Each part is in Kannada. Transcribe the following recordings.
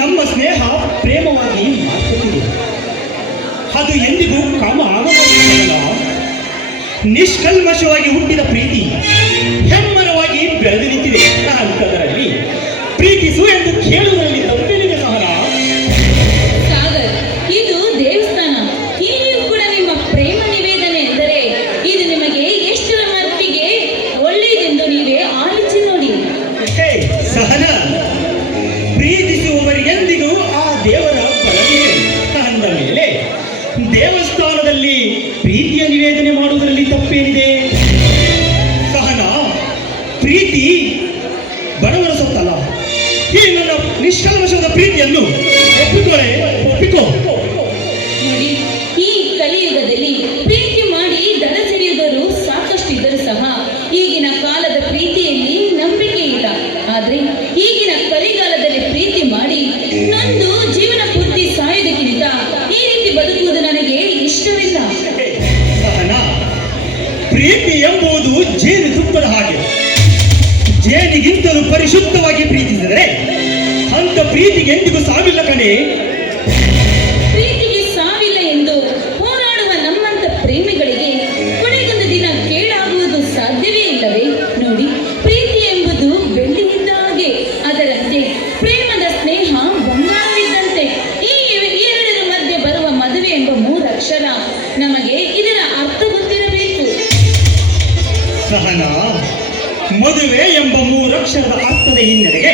ನಮ್ಮ ಸ್ನೇಹ ಪ್ರೇಮವಾಗಿ ಮಾರ್ಪಟ್ಟಿದೆ. ಅದು ಎಂದಿಗೂ ಕಾಮ ಆಗಬಾರದಲ್ಲ. ನಿಷ್ಕಲ್ಮಶವಾಗಿ ಹುಟ್ಟಿದ ಪ್ರೀತಿ ಹೆಮ್ಮರವಾಗಿ ಬೆಳೆದು ನಿಂತಿದೆ. ಅಂತದರಲ್ಲಿ ಪ್ರೀತಿಸು ಎಂದು ಕೇಳುವುದರಲ್ಲಿ ತಪ್ಪೇನಿದೆ ಸಹನ? ಸಾಗರ್, ಇದು ದೇವಸ್ಥಾನ. ಇಲ್ಲಿಯೂ ಕೂಡ ನಿಮ್ಮ ಪ್ರೇಮ ನಿವೇದನೆ ಎಂದರೆ ಇದು ನಿಮಗೆ ಎಷ್ಟರ ಮಟ್ಟಿಗೆ ಒಳ್ಳೆಯದೆಂದು ನೀವೇ ಆಲೋಚನೆ ನೋಡಿ. ಸಹನ, ಪ್ರೀತಿಸುವವರಿಗೆಂದಿಗೂ ಆ ದೇವರ ಬಲವಿದೆ ಅಂದ ಮೇಲೆ ದೇವಸ್ಥಾನದಲ್ಲಿ ಪ್ರೀತಿಯ ನಿವೇದನೆ ಮಾಡುವುದರಲ್ಲಿ ತಪ್ಪೇನಿದೆ? ಸಹನ, ಪ್ರೀತಿ ಬಡವರ ಸೊತ್ತಲ್ಲ. ಈ ನನ್ನ ನಿಷ್ಕಲ್ಮಶವಾದ ಪ್ರೀತಿಯನ್ನು ಒಪ್ಪಿಕೋ. ನೋಡಿ, ಈ ಕಲಿಯುಗದಲ್ಲಿ ಪ್ರೀತಿ ಮಾಡಿ ದಡ ಸೆಳೆಯುವವರು ಸಾಕಷ್ಟಿದ್ದರೂ ಸಹ ಈಗಿನ ಕಾಲದ ಪ್ರೀತಿಯಲ್ಲಿ ನಂಬಿಕೆ ಇಲ್ಲ. ಆದ್ರೆ ಈಗಿನ ಕಲಿಗಾಲದಲ್ಲಿ ಪ್ರೀತಿ ಮಾಡಿ ನೊಂದು ಜೀವನ ಪೂರ್ತಿ ಸಾಯುವುದಕ್ಕಿಂತ ಈ ರೀತಿ ಬದುಕುವುದು ನನಗೆ ಇಷ್ಟವಿಲ್ಲ. ಸಹನ, ಪ್ರೀತಿ ಎಂಬುದು ಜೇನು ತುಪ್ಪದ ಹಾಗೆ. ಜೇನಿಗಿಂತಲೂ ಪರಿಶುದ್ಧವಾಗಿ ಪ್ರೀತಿಸಿದರೆ ಅಂತ ಪ್ರೀತಿಗೆ ಎಂದಿಗೂ ಸಾವಿಲ್ಲ ಕಣೆ. ಪ್ರೀತಿಗೆ ಸಾವಿಲ್ಲ ಎಂದು ಹೋರಾಡುವ ನಮ್ಮಂತ ಪ್ರೇಮಿಗಳಿಗೆ ಕೊನೆಗೊಂದು ದಿನ ಕೇಳಾಗುವುದು ಸಾಧ್ಯವೇ ಇಲ್ಲವೇ? ನೋಡಿ, ಪ್ರೀತಿ ಎಂಬುದು ಬೆಳ್ಳಿ ಇದ್ದ ಹಾಗೆ, ಅದರಂತೆ ಪ್ರೇಮದ ಸ್ನೇಹ ಬಂಗಾರವಿದ್ದಂತೆ. ಈ ಎರಡರ ಮಧ್ಯೆ ಬರುವ ಮದುವೆ ಎಂಬ 3 ಅಕ್ಷರ, ನಮಗೆ ಇದರ ಅರ್ಥ ಗೊತ್ತಿರಬೇಕು. ಸಹನ, ಮದುವೆ ಎಂಬ 3 ಅಕ್ಷರದ ಅರ್ಥದ ಹಿನ್ನೆಲೆಗೆ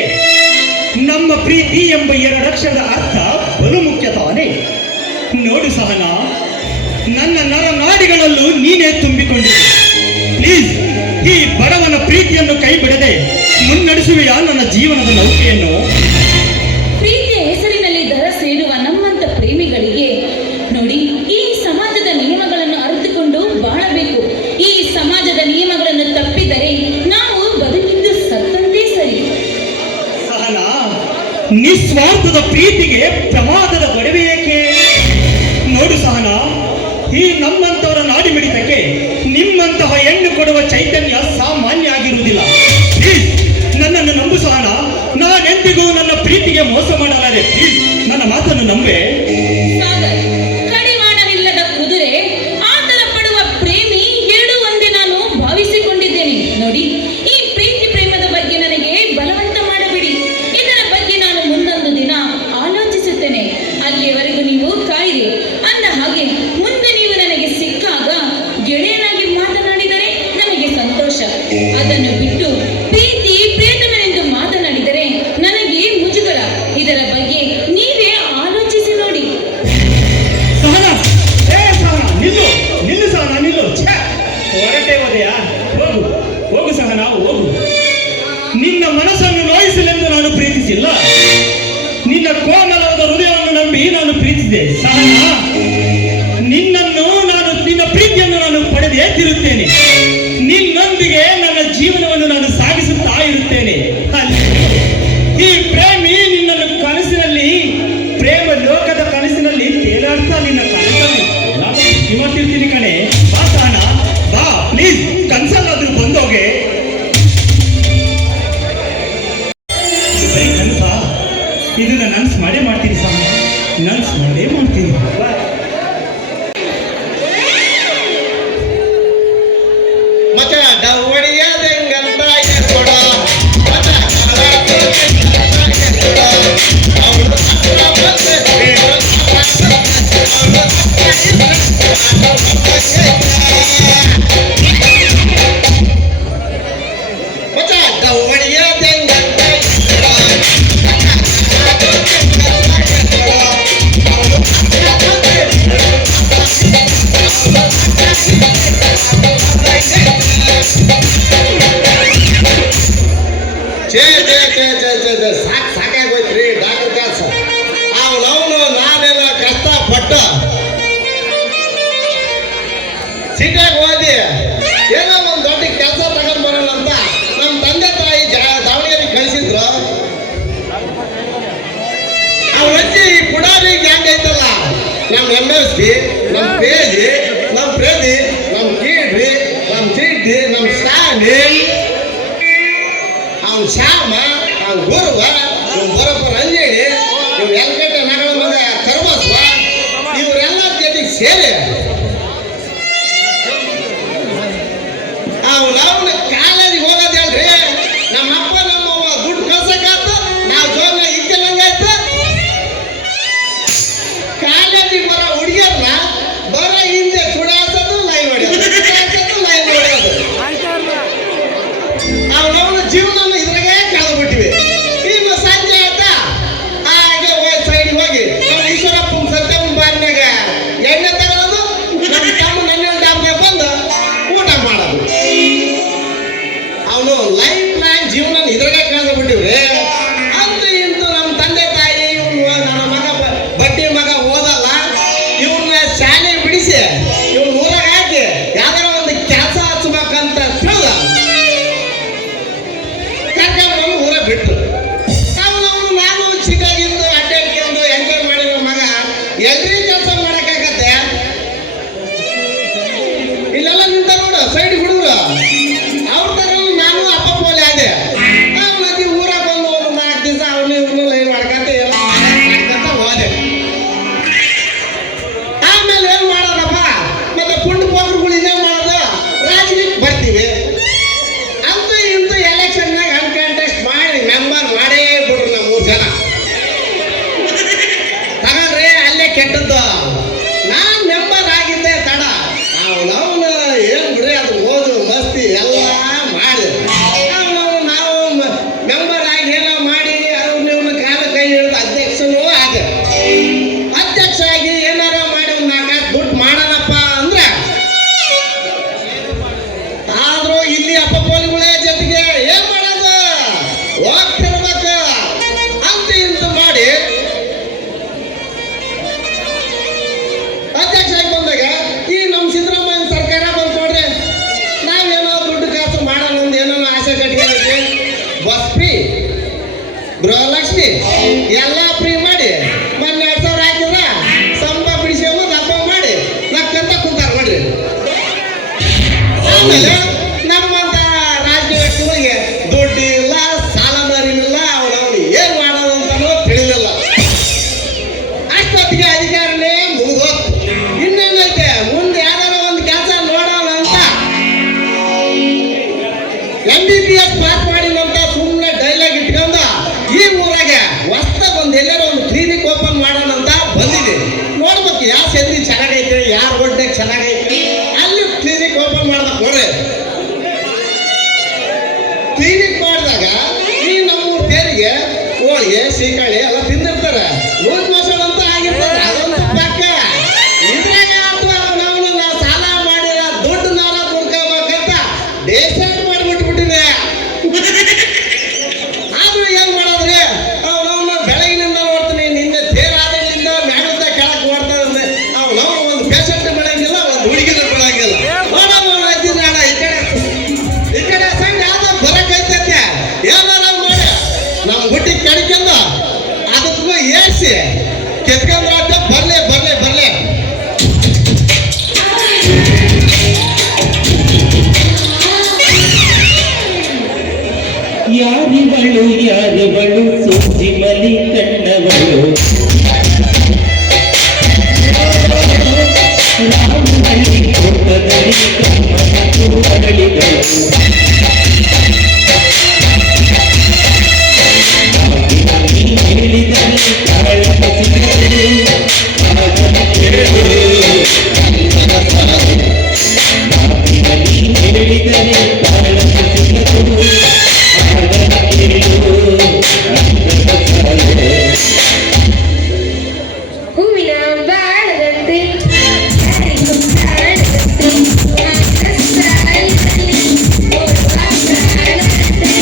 ನಮ್ಮ ಪ್ರೀತಿ ಎಂಬ 2 ಅಕ್ಷರದ ಅರ್ಥ ಬಲು ಮುಖ್ಯ ತಾನೆ. ನೋಡು ಸಹನ, ನನ್ನ ನರನಾಡಿಗಳಲ್ಲೂ ನೀನೇ ತುಂಬಿಕೊಂಡಿದೆ. ಪ್ಲೀಸ್, ಈ ಬಡವನ ಪ್ರೀತಿಯನ್ನು ಕೈ ಬಿಡದೆ ಮುನ್ನಡೆಸುವೆಯಾ ನನ್ನ ಜೀವನದ ನೌಕೆಯನ್ನು? ಪ್ರೀತಿಯ ಹೆಸರಿನಲ್ಲಿ ದರ ಸೇರುವ ನಮ್ಮಂತ ಪ್ರೇಮಿಗಳಿಗೆ ನೋಡಿ, ಈ ಸಮಾಜದ ನಿಯಮಗಳನ್ನು ಅರಿತುಕೊಂಡು ಬಾಳಬೇಕು. ಈ ಸಮಾಜದ ನಿಯಮಗಳನ್ನು ತಪ್ಪಿದರೆ ನಾವು ಬದುಕಿದ್ದು ಸತ್ತಂತೆ ಸರಿ. ಸಹನ, ನಿಸ್ವಾರ್ಥದ ಪ್ರೀತಿಗೆ ಪ್ರಮಾದದ ಒಡವೆ ಏಕೆ? ನೋಡು ಸಹನ, ಈ ನಮ್ಮಂತವರ ನಾಡಿ ಮಿಡಿತಕ್ಕೆ ನಿಮ್ಮಂತಹ ಹೆಣ್ಣು ಕೊಡುವ ಚೈತನ್ಯ ಸಾಮಾನ್ಯ ಆಗಿರುವುದಿಲ್ಲ. ಪ್ಲೀಸ್, ನನ್ನನ್ನು ನಂಬು ಸಹನ. ನಾನೆಂದಿಗೂ ನನ್ನ ಪ್ರೀತಿಗೆ ಮೋಸ ಮಾಡಲಾರೆ. ಪ್ಲೀಸ್, ನನ್ನ ಮಾತನ್ನು ನಂಬೆ. ಸಾಗರ್, ಕಡಿವಾಣವಿಲ್ಲದ ಕುದುರೆ, ಆತರ ಪಡುವ ಪ್ರೇಮಿ ಎರಡೂ ಒಂದೇ ನಾನು ಭಾವಿಸಿಕೊಂಡಿದ್ದೇನೆ. ನೋಡಿ, ಈ ಪ್ರೀತಿ ಪ್ರೇಮದ ಬಗ್ಗೆ ನನಗೆ ಬಲವಂತ ಮಾಡಬೇಡಿ. ಇದರ ಬಗ್ಗೆ ನಾನು ಮುಂದೊಂದು ದಿನ ಆಲೋಚಿಸುತ್ತೇನೆ. ಅಲ್ಲಿಯವರೆಗೂ ನೀವು ಕಾಯಿರಿ. ಅಂದ ಹಾಗೆ ಮುಂದೆ ನೀವು ನನಗೆ ಸಿಕ್ಕಾಗ ಗೆಳೆಯನಾಗಿ ಮಾತನಾಡಿದರೆ ನನಗೆ ಸಂತೋಷ. ಅದನ್ನು ಬಿಟ್ಟು ಪ್ರೀತಿ ಪ್ರೇತಮನೆಂದು ಮಾತನಾಡಿದರೆ ನನಗೆ ಮುಜುಗರ. ಇದರ ಬಗ್ಗೆ ನೀವೇ ಆಲೋಚಿಸಿ ನೋಡಿ. ಸಹನ, ಸಹನ, ನಿಲ್ಲು ಸಹನ, ನಿಲ್ಲು. ಹೊರಟೆ ಹೋದೆಯಾ? ಹೋಗು ಸಹನ, ಹೋಗು. ನಿನ್ನ ಮನಸ್ಸನ್ನು ನೋಯಿಸಲೆಂದು ನಾನು ಪ್ರೀತಿಸಿಲ್ಲ. ನಿನ್ನ ಕೋಮಲವಾದ ಹೃದಯವನ್ನು ನಂಬಿ ನಾನು ಪ್ರೀತಿಸಿದೆ. ಸಹನ, ನಿನ್ನ ಪ್ರೀತಿಯನ್ನು ನಾನು ಪಡೆದೇ ತಿರುತ್ತೇನೆ. ನಿನ್ನೊಂದಿಗೆ ನನ್ನ ಜೀವನವನ್ನು ನಾನು ಸಾಗಿಸುತ್ತಾ ಇರುತ್ತೇನೆ. ಈ ಪ್ರೇಮಿ ನಿನ್ನನ್ನು ಕನಸಿನಲ್ಲಿ, ಪ್ರೇಮ ಲೋಕದ ಕನಸಿನಲ್ಲಿ ತೇಲಾಡ್ತಾ ನಿನ್ನ ಕನಸಲ್ಲಿ ಮಾಡ್ತಿರ್ತೀನಿ ಕಣೆ. ಬಾ ಸಹನ, ಬಾ ಪ್ಲೀಸ್, ಕನಸಲ್ಲಾದ್ರೂ ಬಂದೋಗೆ. ಬರೀ ಕನಸ? ಇದನ್ನ ನನ್ಸ್ ಮಾಡೇ ಮಾಡ್ತೀನಿ ಸಹನ, ನನ್ಸ್ ಮಾಡೇ ಮಾಡ್ತೀನಿ. ಸಾಕಾಗೋಯ್ತ್ರಿ ಡಾಕ್ಟರ್ ಕೆಲಸ. ಅವನವನು ನಾನೆಲ್ಲ ಕಷ್ಟಪಟ್ಟು ಸಿಟಿಯಾಗ ಓದಿ ಏನೋ ಒಂದು ದೊಡ್ಡ ಕೆಲಸ ತಗೊಂಡ್ ಬರೋಣ ಅಂತ ನಮ್ಮ ತಂದೆ ತಾಯಿ ದಾವಣಗೆರೆಗೆ ಕಳಿಸಿದ್ರು. ಅವ್ರ ಅಜ್ಜಿ ಪುಡಾರಿ ಗ್ಯಾಂಗ್ ಐತಲ್ಲ, ನಮ್ಮ MSP, ನಮ್ಮ ಪೇಜಿ, ನಮ್ಮ ಪ್ರೇದಿ, ನಮ್ಮ ಕೀಡ್ರಿ, ನಮ್ಮ ಚಿಡ್ಡಿ, ನಮ್ಮ ಸ್ಟಾಂಡಿ, ಅವ್ನ ಶ್ಯಾಮ, ಅವ್ನ ಗುರುವ, ಇವ್ ಬರಪ್ಪ ರಂಜೇಡಿ, ಇವ್ ಎಲ್ಕಟ್ಟೆ ನಗರ ಮುಂದೆ ಕರ್ಬಸ್ವ, ಇವರೆಲ್ಲ ಜೊತೆಗೆ ಸೇರಿ ಅವನ ಕಾಲೇಜಿಗೆ ಹೋಗೋದು ಹೇಳ್ರಿ. ನಮ್ಮಪ್ಪ ನಮ್ಮವ್ವ ದುಡ್ಡು ಕಳ್ಸಕ್ಕಾತ, ನಾವು ಜೋರ್ನ ಇಕ್ಕನಂಗಾಯ್ತ. ಕಾಲೇಜಿಗೆ ಬರೋ ಹುಡುಗಿಯರ್ನ ಬರೋ ಹಿಂದೆ ಚುಡಾಸೋದು, ಲೈನ್ ಹೊಡೆಯೋದು, ಲೈನ್ ಹೊಡೆಯೋದು. ಅವನವನ ಜೀವನ ಇದ್ರಾಗೆ ಕಳೆದ್ಬಿಟ್ಟಿವಿ. ಈ ಕೆಟ್ಟದ್ದು. ನಾನ್ ಮೆಂಬರ್ ಆಗಿದ್ದೆ ತಡ. ಅವನವನು ಏನ್ ಬಿಡ್ರಿ, ಅದು ಓದು ಮಸ್ತಿ ಎಲ್ಲ ಮಾಡಿ ನಾವು ಮೆಂಬರ್ ಆಗಿ ಏನೋ ಮಾಡಿ ಅವ್ನ ಕಾಲ ಕೈ ಹಿಡಿದು ಅಧ್ಯಕ್ಷನೂ ಆಗ. ಅಧ್ಯಕ್ಷ ಆಗಿ ಏನಾರ ಮಾಡಿ ಒಂದು 4 ದುಡ್ಡು ಮಾಡೋಣಪ್ಪ ಅಂದ್ರೆ ಆದ್ರೂ ಇಲ್ಲಿ ಅಪ್ಪಪೋಲಿಗಳೇ ಜೊತೆಗೆ ಏನ್ ಮಾಡೋದು, ಹೋಗ್ತಿರ್ಬೇಕು ಅಂತ ಇಂತ ಮಾಡಿ ಅಧ್ಯಕ್ಷ ಆಗಿ ಬಂದಾಗ ಈ ನಮ್ಮ ಸಿದ್ದರಾಮಯ್ಯ ಸರ್ಕಾರ ಬಂದು ನೋಡ್ರಿ, ನಾವೇನೋ ದುಡ್ಡು ಕಾಸು ಮಾಡೋಣ ಒಂದು ಏನೋ ಆಸೆ ಕಟ್ಕೊಂಡೈತಿ. ಬಸ್ ಫ್ರೀ, ಗೃಹಲಕ್ಷ್ಮಿ ಎಲ್ಲ ಫ್ರೀ ಮಾಡಿ ಮೊನ್ನೆ 2000 ಹಾಕಿದ್ರ ಸಂಬ ಬಿಡಿಸ್ಕೊಂಬ ಹಬ್ಬ ಮಾಡಿ ನಕ್ಕಂತ ಕುಂತಾರ ನೋಡ್ರಿ. ಆಮೇಲೆ ನಮ್ಮಂತ ರಾಜಕೀಯ ವ್ಯಕ್ತಿಗಳಿಗೆ ದುಡ್ಡು ಇಲ್ಲ, ಸಾಲ ಮಾರಿಲ್ಲ, ಅವನವನು ಏನ್ ಮಾಡೋದು ಅಂತಾನೂ ತಿಳಿಲಿಲ್ಲ. ಅಷ್ಟೊತ್ತಿಗೆ ಅಧಿಕಾರನೇ ಮುಗಿದೋತು. ಇನ್ನೇನೈತೆ ಮುಂದೆ ಯಾವ್ದಾರ ಒಂದು ಕೆಲಸ ನೋಡೋಣ ಅಂತ MBBS ಪಾಸ್ ಮಾಡಿದಂತ ಸುಮ್ಮನೆ ಡೈಲಾಗ್ ಇಟ್ಕೊಂಡು ಈ ಊರಾಗ ಹೊಸ್ತಾಗ ಒಂದು ಎಲ್ಲಾರ ಒಂದು ಕ್ಲಿನಿಕ್ ಓಪನ್ ಮಾಡೋಣ ಅಂತ ಬಂದಿದೆ. ನೋಡ್ಬೇಕು ಯಾವ ಸೇರಿ ಚೆನ್ನಾಗೈತೆ, ಯಾರ ಒಡ್ಡಾಗ ಚೆನ್ನಾಗೈತೆ, ಅಲ್ಲಿ ಕ್ಲಿನಿಕ್ ಓಪನ್ ಮಾಡ್ಬೇಕು ನೋಡ್ರಿ. ಕ್ಲಿನಿಕ್ ಮಾಡಿದಾಗ ಈ ನಮ್ಮೂರ್ ತೇರಿಗೆ ಹೋಳಿಗೆ ಸೀಕಾಳಿ ಎಲ್ಲ ತಿಂದಿರ್ತಾರೆ. ಲೂಸ್ ಮೋಷನ್ ಅಂತ ಆಗಿರ್ತದೆ, ಅದೊಂದು ಪಕ್ಕ. ಇದ್ರಾಗ ಅಥವಾ ನಾವು ಸಾಲ ಮಾಡಿರ ದುಡ್ಡು ನಾರ ದುಡ್ಕೋಬೇಕಂತ ಡಿಸೈಡ್ ಮಾಡಿಬಿಟ್ಬಿಟ್ಟಿದೆ. ಆದ್ರೂ ಏನ್ ಮಾಡೋದ್ರಿ, ಅವನವನ್ನ ಬೆಳಗಿನಿಂದ ನೋಡ್ತೀನಿ, ನಿನ್ನೆ ತೇರಾದ್ರಿಂದ ಮ್ಯಾಗದ ಕೆಳಕ್ ನೋಡ್ತಾನೆ. ಅವನವ ಒಂದು ಪೇಷಂಟ್ ಬೆಳಂಗಿಲ್ಲ, ಒಂದು ಹುಡುಗಿನ ಬೆಳಂಗಿಲ್ಲ. ನೋಡೋಣ ಈ ಕಡೆ ಸಂಘ ಯಾವ್ದೋ ಬರಕೈತೈತೆ, ಏನಾರ ಮಾಡಿ ನಮ್ಮ ಹುಟ್ಟಿ ಕಡಿಕೊಂಡು ಅದಕ್ಕೂ ಏರ್ಸಿ ಕೆತ್ಕೊಂಡ್ರಾಟ ಬರ್ಲೆ ಬರ್ಲೆ ಬರ್ಲೆ. ಯಾರಿವಳು ಸೂಜಿ ಮಲಿ ಕಣ್ಣವಳು, ರಾಮನಲ್ಲಿ ಕೋಪದಲ್ಲಿ ಕಮ್ಮನೂ ಅರಳಿದಳು. ಹೇಳಿದರೆ ಕಾಳ ಹಸಿದಳು, ಮಗನ ಕೇಳು ಹೇಳಿದರೆ ಕಾಳ ಹಸಿದಳು, ಮಗನ ಕೇಳು ಹೂವಿನ ಬಾಳದಂತೆ ಯಾರಿಗೂ ಕಾಣದಂತೆ ಆಕಾಶದಲ್ಲಿ ಓಡುವ ಪ್ರಾಣದಂತೆ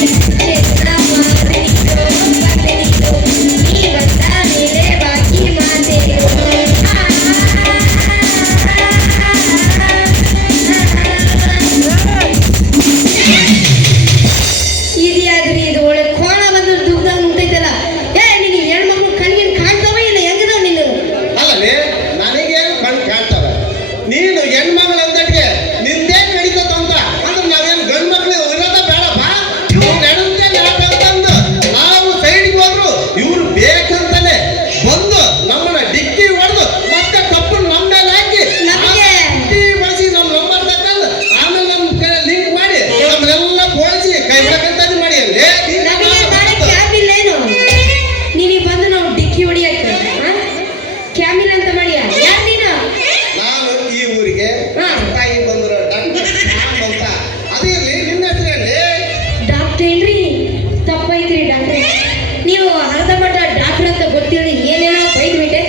ಚೇತನ ಮಾರಿತು ಬದಲಿತು ನೀ ಬಂದ ಮೇಲೆ ಬಾಕಿ ಮಾತೆಯು ಇದ್ಯಾದ್ರಿ ಇದು ಒಳ್ಳೆ ಕೋಣ ಬಂದು ದುಗ್ದಂಗ್ ಉಂಟೈತಲ್ಲ. ನೀನು ಹೆಣ್ಮಕ್ಳು ಕಣ್ಣಿನ ಕಾಣ್ತಾವ ಇಲ್ಲ ಹೆಂಗದಾವ ನೀನು? ಅಲ್ಲಲ್ಲಿ ನನಗೆ ಕಣ್ ಕಾಣ್ತವೆ, ನೀನು ಹೆಣ್ಮಗಳು ಅಂದಕ್ಕೆ ನಿಂದೇನ್ ನಡೀತದ ಅಂತ ಅಂದ್ರೆ ನಾವೇನು ಗಂಡು ಮಕ್ಳು ಇರೋದ ಬೇಡಪ್ಪ. ಇವ್ರು ನಡೆದಂತೆ ನಾಟಂತಂದು ನಾವು ಸೈಡ್ಗೆ ಹೋದ್ರು ಇವ್ರು ಬೇಕಂತಾನೆ ಬಂದು ನಮ್ಮನ್ನ ಡಿಕ್ಕಿ ಹೊಡೆದು ಮತ್ತೆ ತಪ್ಪು ನಮ್ಮ ಮೇಲೆ ಹಾಕಿ ನಮಗೆ ಬಳಸಿ ನಮ್ಮ ನಂಬರ್ ತಕೊಂಡು ಆಮೇಲೆ ನಮ್ಮ ಲಿಂಕ್ ಮಾಡಿ ನಮ್ಮನ್ನೆಲ್ಲ ಪೋಲಿಸಿ ಕೈ ಬಿಡಕಂತ ಮಾಡಿ ನಮಗೆ ನಾಳೆ ಕ್ಯಾಬ್ ಇಲ್ಲೇನು? ನೀನೀಗ ಬಂದು ನಾವು ಡಿಕ್ಕಿ ಹೊಡಿಯಕ್ಕ ಕ್ಯಾಮಿಲ್ ಅಂತ ಮಾಡಿಯ? ಯಾರು ನೀನು? ನಾನು ಈ ಊರಿಗೆ ಹಾ. ತಾಯಿ ಬಂದ್ರು ಡಾಕ್ಟರ್ ಶ್ಯಾಮ್ ಅಂತ. ಅದೇ ಇರ್ಲಿ, ನಿನ್ನ ಹೆಸರಲ್ಲಿ ಡಾಕ್ಟರ್ ಏನ್ರಿ? ತಪ್ಪೈತ್ರಿ ಡಾಕ್ಟ್ರೆ, ನೀವು ಅರ್ಧ ಮಟ್ಟ ಡಾಕ್ಟರ್ ಅಂತ ಗೊತ್ತಿರಲಿ ಏನೇನೋ ಬೈದ್ಬಿಟ್ಟೆ.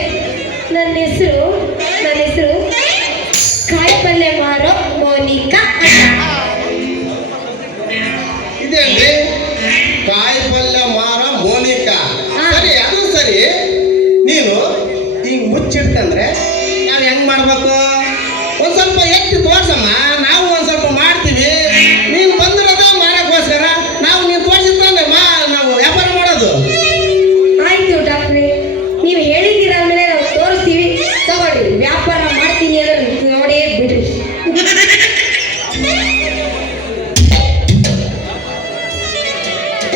ನನ್ನ ಹೆಸರು ಕಾಯಿಪಲ್ಯ ಮಾರೋ ಮೋನಿಕಾ ಅಂತ. ಇದೇನ್ರಿ ಕಾಯಿ ಪಲ್ಯ ಮಾರ ಮೋನಿಕಾ? ಹಾ. ಸರಿ, ಅದು ಸರಿ. ನೀನು ಹಿಂಗ್ ಮುಚ್ಚಿಡ್ತಂದ್ರೆ ನಾವ್ ಹೆಂಗ್ ಮಾಡ್ಬೇಕು? ಒಂದ್ ಸ್ವಲ್ಪ ಎತ್ತಿ ತೋರ್ಸಮ್ಮ, ನಾವು ಒಂದ್ ಸ್ವಲ್ಪ ಮಾಡ್ತೀವಿ. ನೀನ್ ಬಂದಿರೋದ ಮಾರಕ್ಕೋಸ್ಕರ, ನಾವು ನೀನ್ ತೋರ್ಸಿದ್ರೆ ನಾವು ವ್ಯಾಪಾರ ಮಾಡೋದು. ಆಯ್ತು ಡಾಕ್ಟ್ರೆ, ನೀವು ಹೇಳಿದ್ದೀರ ಅಂದ್ಮೇಲೆ ನಾವು ತೋರಿಸ್ತೀವಿ. ತಗೊಳ್ಳಿ, ವ್ಯಾಪಾರ ಮಾಡ್ತೀನಿ ಅಂದ್ರೆ ನೋಡೇ ಬಿಡ್ರಿ.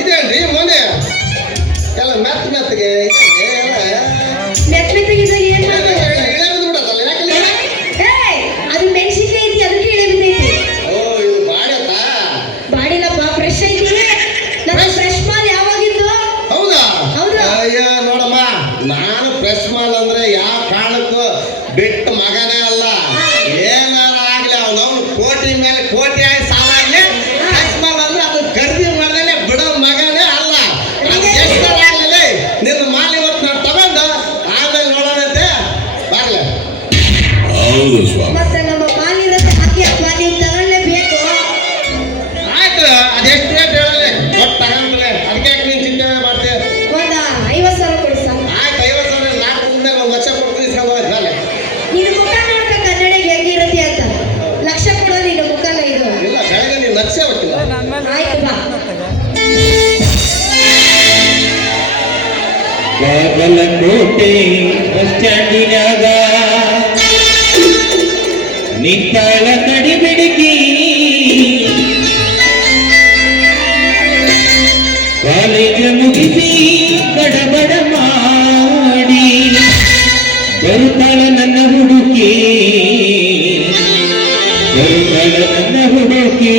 ಇದೇನ್ರಿ ಮೊನ್ನೆ ಎಲ್ಲ ಮೆತ್ತಗೆ ಮೆತ್ತಗಿದ್ದಾಗ ಏನ್ ಮಾಡ್ತಾರೆ? ಬಿಡತ್ತಲ್ಲ, ಯಾಕಂದ್ರೆ ಅದು ಮೆಣಸಿನ್ಕಾಯಿ ಐತಿ, ಅದಕ್ಕೆ ಇಳೆ ಬಿದ್ದೈತಿ. ಓ ಇದು ಬಾಡತ್ತಾ? ಬಾಡಿಲಪ್ಪ, ಫ್ರೆಶ್ ಐತಿ. ನಮ್ಮ ಫ್ರೆಶ್ ಮಾಲ್ ಯಾವಾಗಿದ್ದು? ಹೌದಾ? ಹೌದು. ಅಯ್ಯ ನೋಡಮ್ಮ, ನಾನು ಪ್ರೆಸ್ ಮಾಲ್ ಅಂದ್ರೆ ಯಾವ ಕಾರಣ ಬಿಟ್ಟ ಮಗನೇ ಅಲ್ಲ. ಏನಾರ ಆಗ್ಲಿ ಅವನವನು ಕೋಟಿ ಮೇಲೆ ಕೋಟಿ ಆಗಿ ಸಾಲಾಗ್ಲಿ ಅಂದ್ರೆ ಅದು ಖರೀದಿ ಮಾಡ್ದೇನೆ ಬಿಡೋ ಮಗನೇ ಅಲ್ಲ. ಅದು ಎಷ್ಟಾರ ಆಗ್ಲಿ ನಿನ್ನ ಮಾಲ್ ಇವತ್ತು ನಾನು ತಗೊಂಡು ಆಮೇಲೆ ನೋಡೋಣಂತೆ ಬರ್ಲಿ. ಹೌದು ಸ್ವಾಮಿ. ಮತ್ತೆ ನಮ್ಮ ಮಾಲಿರತ್ತೆ ಹಾಕಿ ಅಪ್ಪ ನೀವು ತಗೊಳ್ಳೇಬೇಕು. ಆಯ್ತು ಅದೆಷ್ಟು ರೇಟ್ ಹೇಳಲಿ ಒಟ್ಟು ತಗೊಂಡ್ರೆ ಅದಕ್ಕೆ ಯಾಕೆ ನೀನು ಚಿಂತೆ ಮಾಡ್ತೀಯ? ಒಂದ 50,000 ಕೊಡಿ ಸರ್. ಆಯ್ತು 50,000 ನಾಲ್ಕು ಮೇಲೆ 1 ಲಕ್ಷ ಕೊಡ್ತೀನಿ ಇಸ್ಕೊಂಡ್ ನಿನ್ನ ಮುಖ ನೋಡ್ಬೇಕು ಕನ್ನಡಿಗೆ ಹೆಂಗಿರುತ್ತೆ ಅಂತ. ಲಕ್ಷ ಕೊಡೋ ನಿನ್ನ ಮುಖನ ಇದು. ಇಲ್ಲ ಬೆಳಗ್ಗೆ ನೀನು ಲಕ್ಷ ಹೊಟ್ಟಿಲ್ಲ. ಆಯ್ತು ಬಾ. ಬಾಗಲಕೋಟೆ ಬಸ್ ಸ್ಟ್ಯಾಂಡಿನಾಗ ನಿಂತಾಳ ಕಡಿಬಿಡಿಕಿ ಕಾಲೇಜ ಮುಗಿಸಿ ಗಡಬಡ ಮಾಡಿ ಬರುತ್ತಾಳ ನನ್ನ ಹುಡುಕಿ, ಬರುತ್ತಾಳ ನನ್ನ ಹುಡುಕಿ.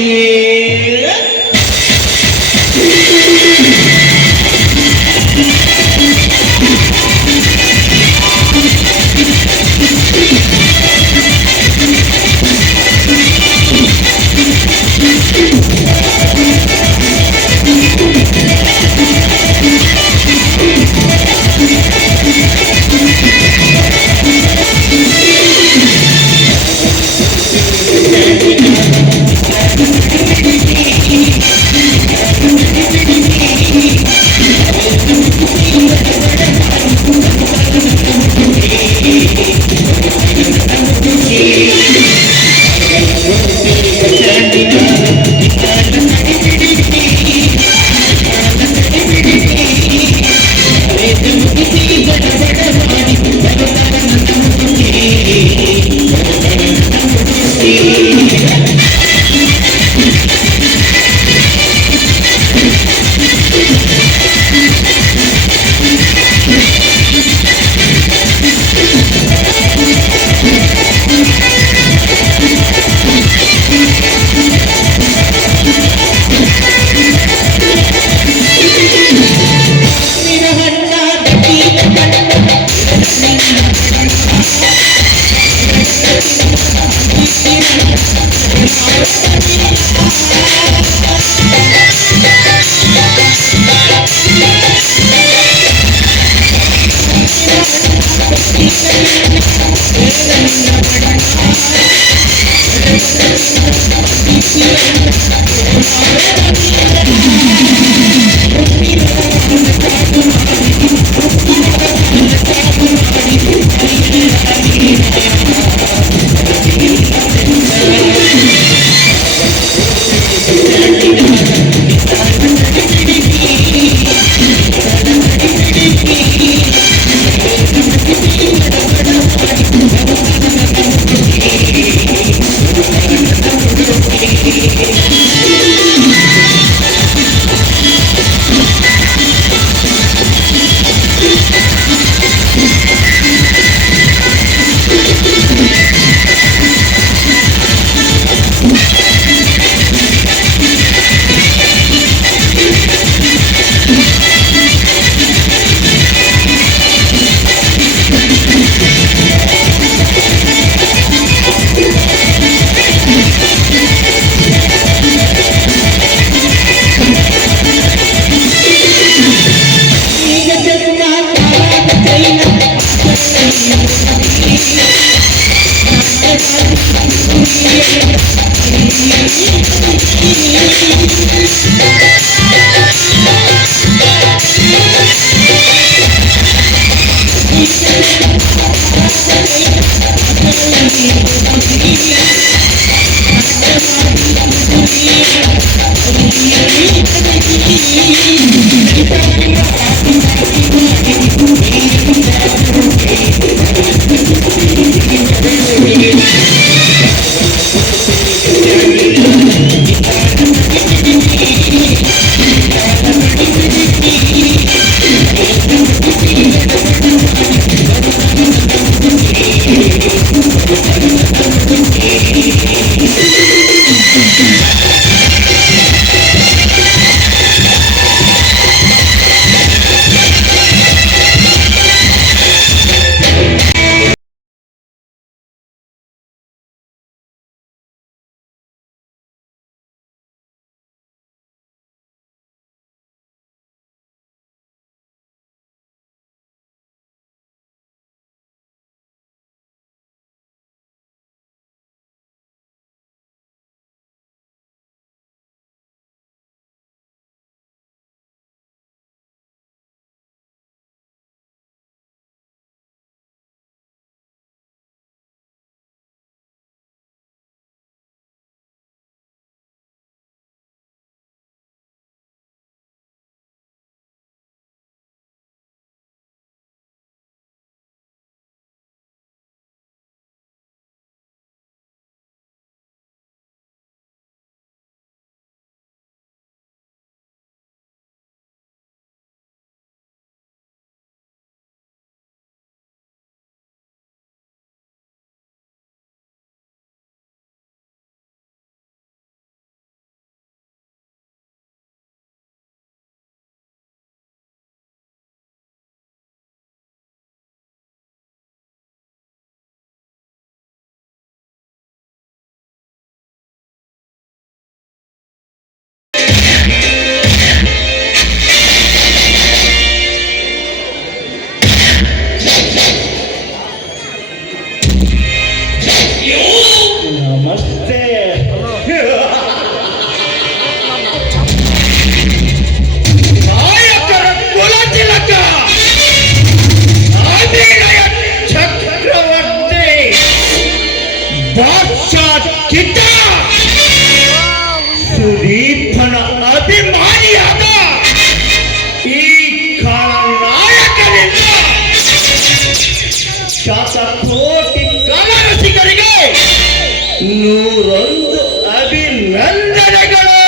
101 ಅಭಿನಂದನೆಗಳು.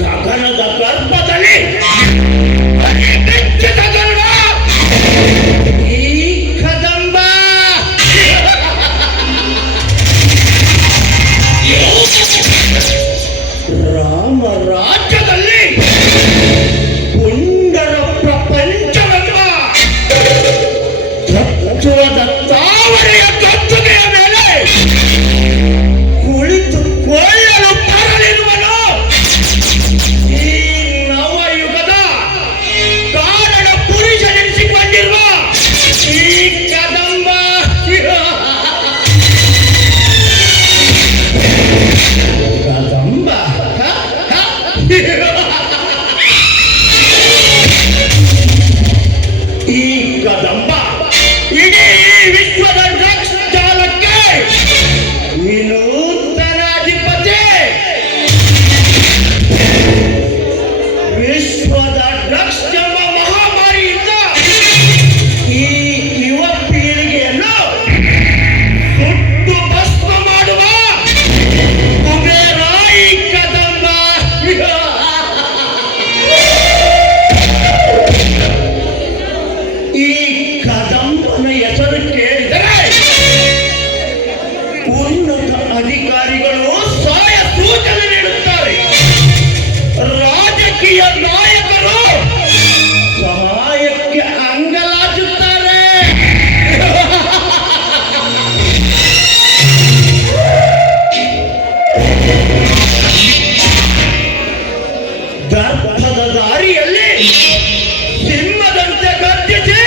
ಗಗನದ ಗರ್ಭದಲ್ಲಿ ಬೆಚ್ಚದ ಗರುಡ, ಈ ಕದಂಬ ರಾಮ ರಾಜ್ಯದಲ್ಲಿ ಪುಂಡರ ಪ್ರಪಂಚವೆಂಬ ತತ್ವದ ತಾವರೆಯ ಗದ್ದುಗೆಯ ಮೇಲೆ ಕುಳಿತುಕೊಳ್ಳಲು ಬರಲಿರುವನು. ಈ ನವಯುಗದ ಕಾರಣ ಪುರುಷನೆನಿಸಿಕೊಂಡಿರುವ ಈ ಕದಂಬ ಕದಂಬ ಈ ಕದಂಬ ಇಡೀ ವಿಶ್ವದ ಡ್ರಗ್ಸ್ ಜಾಲಕ್ಕೆ ವಿನೂತನಾಧಿಪತಿ. ವಿಶ್ವದ ಡ್ರಗ್ಸ್ ಎಂಬ ಮಹಾಮಾರಿಯಿಂದ ಈ ಯುವ ಪೀಳಿಗೆಯನ್ನು ಸುಟ್ಟು ಭಸ್ಮ ಮಾಡುವ ಕುಬೇರ ಈ ಕದಂಬ. ಈ ಕದಂಬನ ಹೆಸರು ಕೇಳಿದರೆ ಉನ್ನತ ಅಧಿಕಾರಿಗಳು ಸಹಾಯ ಸೂಚನೆ ನೀಡುತ್ತಾರೆ. ರಾಜಕೀಯ ನಾಯಕರು ಸಹಾಯಕ್ಕೆ ಅಂಗಲಾಚುತ್ತಾರೆ. ದರ್ಪದ ದಾರಿಯಲ್ಲಿ ಸಿಂಹದಂತೆ ಗರ್ಜಿಸಿ,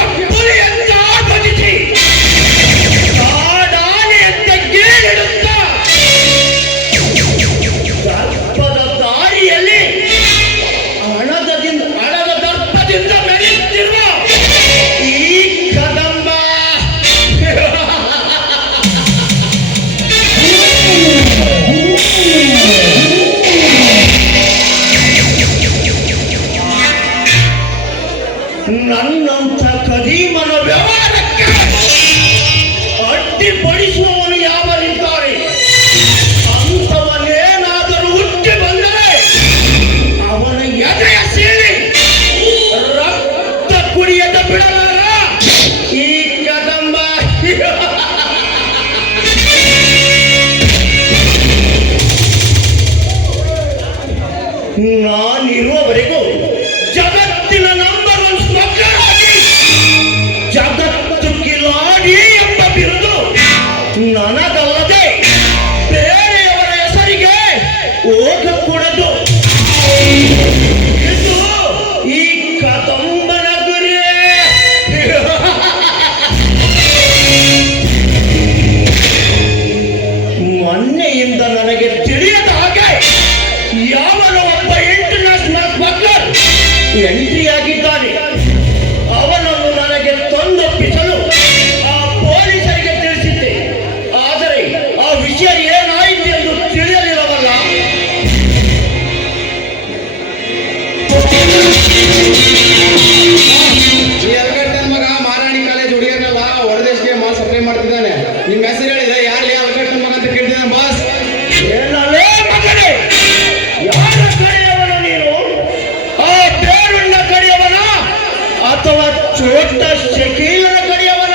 ಎಬ್ಬುಲಿಯಂತೆ ಆರ್ಭಟಿಸಿ, ಕಾಡಾನೆಯಂತೆ ಗೀಳಿಡುತ್ತ ದರ್ಪದ ದಾರಿಯಲ್ಲಿ ಹಣದ ದರ್ಪದಿಂದ ಮೆರೆಯುತ್ತಿರುವ ಈ ಕದಂಬ ನನ್ನಂಥ ಕದೀಮನ ವ್ಯವಹಾರಕ್ಕೆ ಅಡ್ಡಿಪಡಿಸುವವನು ಯಾವರಿದ್ದಾರೆ? ಅಂಥವನೇನಾದರೂ ಹುಟ್ಟಿ ಬಂದರೆ ಅವನ ಎದೆಯ ಸೀಳಿ ರಕ್ತ ಕುಡಿಯದ ಬಿಡಲಾರ ಈ ಕದಂಬ. ನಾನಿರುವವರೆಗೂ ಜಗತ್ತಿನ ನಂಬರ್ 1 ಸ್ಮಗ್ಲರ್ ಆಗಿ ಜಗತ್ತು ಕಿಲಾಡಿ ಎಂಬ ಬಿರುದು ನನಗಲ್ಲದೆ ಬೇರೆಯವರ ಹೆಸರಿಗೆ ಹೋಗಕೂಡದು. ಇದು ಈ ಕದಂಬನ ಗುರಿ. ಮೊನ್ನೆಯಿಂದ ನನಗೆ ತಿಳಿಯದ ಹಾಗೆ ಯಾವನ ಒಬ್ಬ ಇಂಟರ್ನ್ಯಾಷನಲ್ ಸ್ಮಗ್ಲರ್ ಎಂಟ್ರಿ ಆಗಿದ್ದಾನೆ. ಅವನನ್ನು ನನಗೆ ತಂದೊಪ್ಪಿಸಲು ಆ ಪೊಲೀಸರಿಗೆ ತಿಳಿಸಿದ್ದೆ. ಆದರೆ ಆ ವಿಷಯ ಏನಾಯಿತು ಎಂದು ತಿಳಿಯಲಿಲ್ಲವಲ್ಲ. ಈ ಅಲ್ಕಟ್ಟನ್ ಮಗ ಮಾರಾಣಿ ಕಾಲೇಜ್ ಹುಡುಗಿಯರ್ನೆಲ್ಲ ಹೊರದೇಶಕ್ಕೆ ಮಾಲ್ ಸಪ್ಲೈ ಮಾಡ್ತಿದ್ದಾನೆ. ನಿಮ್ಮ ಹೆಸರು ಹೇಳಿದ್ರೆ ಯಾರಲ್ಲಿ ಅಲ್ಕಟ್ಟನ್ ಮಗ ಅಂತ ಕೇಳ್ತಿದ್ದಾನೆ ಬಾಸ್. ಏನಲ್ಲೇ ಮಗನೇ, ಯಾರ ಕಡೆಯವನು ನೀನು? ಆ ಬೇರುಣ್ಣ ಕಡೆಯವನ ಅಥವಾ ಚೋಟ ಶಕೀಲನ ಕಡೆಯವನ?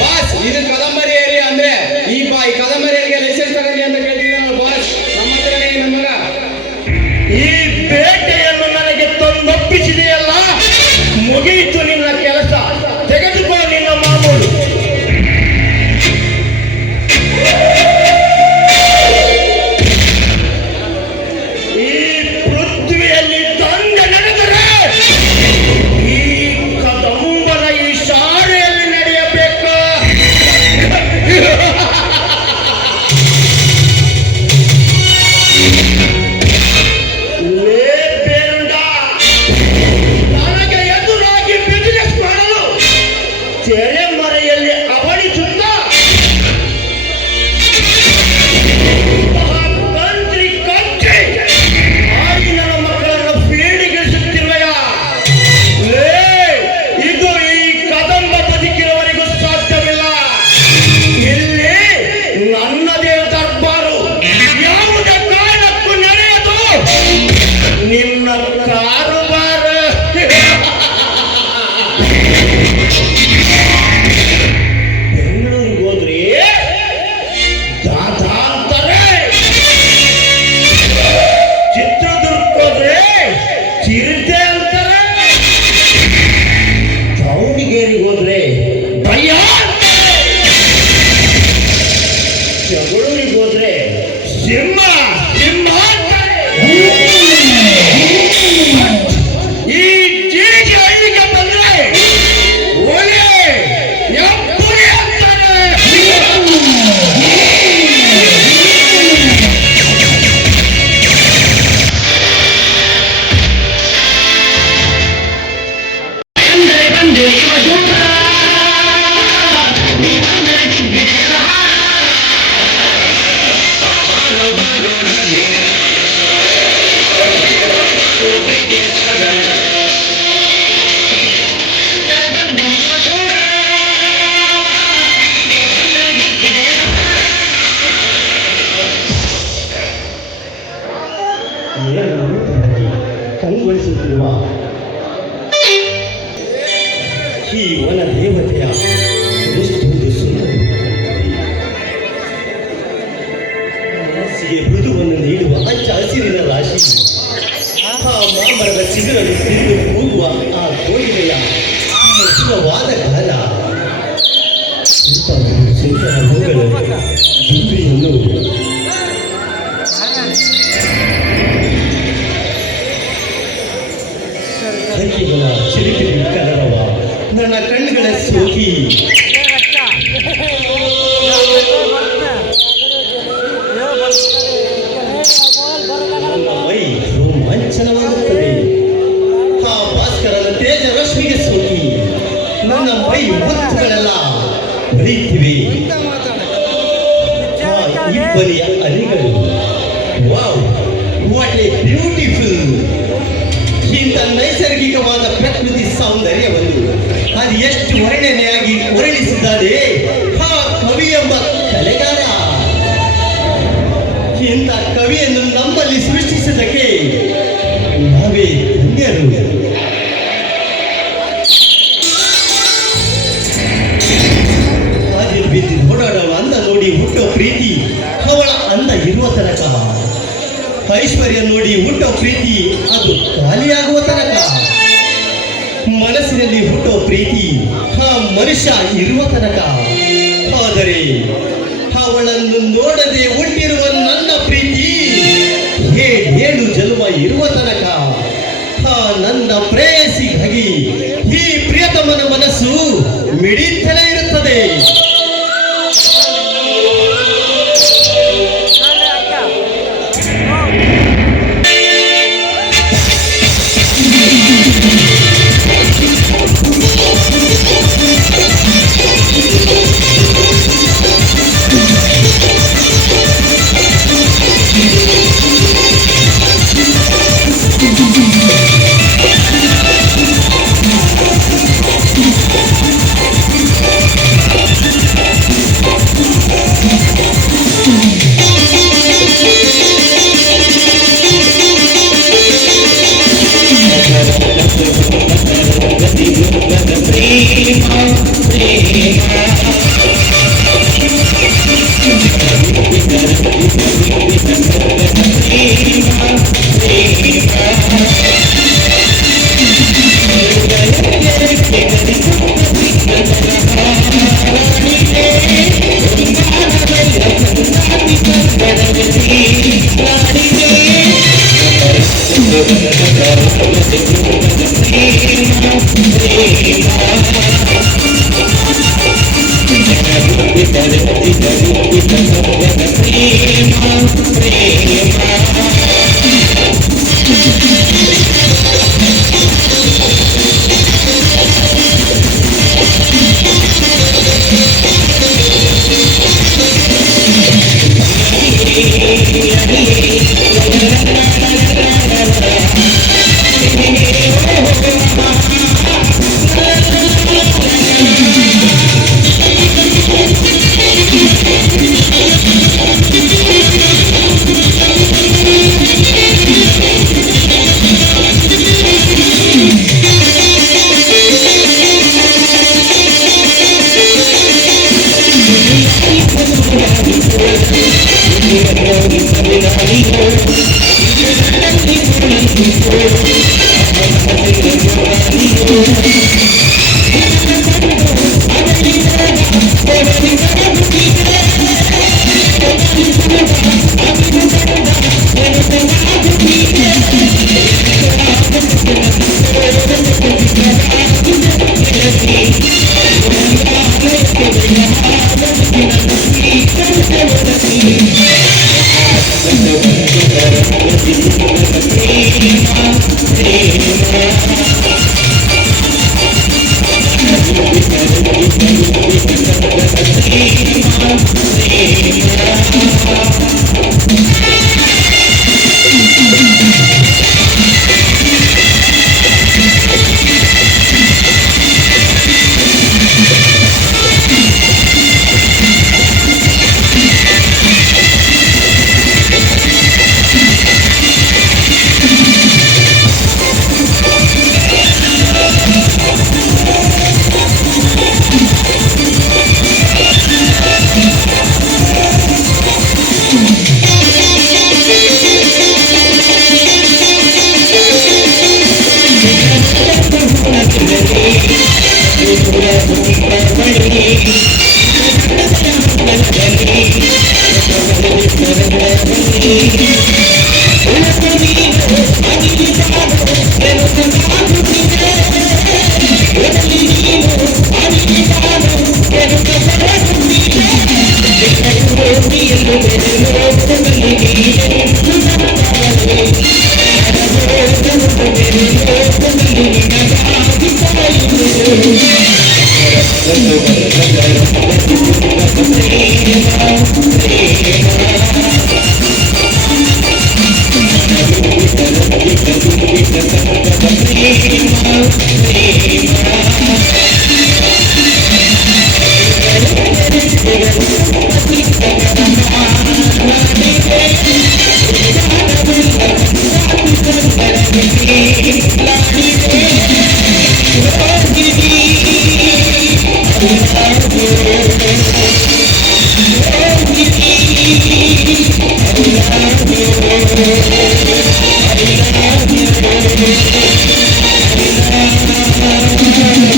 ಬಾಸ್ ಇದು ಕದಂಬರಿ ಏರಿಯಾ ಅಂದ್ರೆ ಈ ಕದಂಬರಿ ಏರಿಯಾಗೆ ಲೈಸೆನ್ಸ್ ತಗೊಂಡಿ ಅಂತ ಕೇಳ್ತಿದ್ದಾನೆ ಬಾಸ್. ನಮ್ಮ ಹತ್ರನೇ ನನ್ನ ಮಗ. ಈ ಬೇಟೆಯನ್ನು ನನಗೆ ತಂದೊಪ್ಪಿಸಿದೆಯಲ್ಲ, ಮುಗಿಯಿತು ನಿನ್ನ ಕೆಲಸ. ತೆಗೆದುಕೋ ನಿನ್ನ ಮಾಮೂಲು. ಈ ಪೃಥ್ವಿಯಲ್ಲಿ ತಂದೆ ನಡೆದರೆ ಊರಿಗೆ ಹೋದ್ರೆ ಸಿಂಹ ಸಿಂಹ ಅಂತಾರೆ. ಈ ಜೀರಿಗೆ ಹಳ್ಳಿಗೆ ಬಂದ್ರೆ ಒಲೆ ಎಪ್ಪುರಿ ಅಂತಾರೆ. ಕಂಗೊಳಿಸುತ್ತಿರುವ ಈ ವನ ದೇವತೆಯ ಎಷ್ಟೊಂದು ಸುಂದರ ಮನಸ್ಸಿಗೆ ಮೃದುವನ್ನು ನೀಡುವ ಹಚ್ಚ ಹಸಿರಿನ ರಾಶಿ, ಆ ಮಾಮರದ ಚಿಗುರನ್ನು ತಿಂದು ಕೂಗುವ ಆ ಕೋಗಿಲೆಯ ಮಧುರವಾದ ಗಾನ, ಸುಂದರ ಹೂಗಳು ದುಂಬಿಯನ್ನು ಹಕ್ಕಿಗಳ ಚಿಲಿಪಿಲಿ ಕಲರವ ನನ್ನ ಕಣ್ಣುಗಳ ಸೋಕಿ ನನ್ನ ಮೈ ರೋಮಾಂಚನವಾಗುತ್ತದೆ. ಆ ಭಾಸ್ಕರನ ತೇಜ ರಶ್ಮಿಗೆ ಸೋಕಿ ನನ್ನ ಮೈ ಮುತ್ತುಗಳೆಲ್ಲ ಹೊಳೆಯುತ್ತಿವೆ. ಆ ಇಬ್ಬನಿಯ ಅಲೆಗಳು, ವಾವ್ ವಾಟ್ ಎ ಬ್ಯೂಟಿಫುಲ್. ಇಂಥ ನೈಸರ್ಗಿಕವಾದ ಪ್ರಕೃತಿ ಸೌಂದರ್ಯವನ್ನು ಅದು ಎಷ್ಟು ವರ್ಣನೆಯಾಗಿ ವರ್ಣಿಸಿದ್ದಾರೆ ಆ ಕವಿ ಎಂಬ ಕಲೆಗಾರ. ಇಂಥ ಕವಿಯನ್ನು ನಮ್ಮಲ್ಲಿ ಸೃಷ್ಟಿಸಿದ್ದಕ್ಕೆ ನಾವೇ ಧನ್ಯರು. ಹಾದಿಲ್ ಬಿದ್ದು ಓಡಾಡುವ ಅಂದ ನೋಡಿ ಹುಟ್ಟೋ ಪ್ರೀತಿ ಅವಳ ಅಂದ ಇರುವ ತನಕ, ಐಶ್ವರ್ಯ ನೋಡಿ ಹುಟ್ಟೋ ಪ್ರೀತಿ ಅದು ಖಾಲಿಯಾಗುವ ತನಕ, ಮನಸ್ಸಿನಲ್ಲಿ ಹುಟ್ಟೋ ಪ್ರೀತಿ ಆ ಮನುಷ್ಯ ಇರುವ ತನಕ. ಆದರೆ ಅವಳನ್ನು ನೋಡದೆ ಹುಟ್ಟಿರುವ ನನ್ನ ಪ್ರೀತಿ ಏಳು ಜನ್ಮ ಇರುವ ತನಕ. ಆ ನನ್ನ ಪ್ರೇಯಸಿಗಾಗಿ ಈ ಪ್ರಿಯತಮನ ಮನಸ್ಸು ಮಿಡಿತಲೇ ಇರುತ್ತದೆ. Thank you.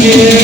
Yeah.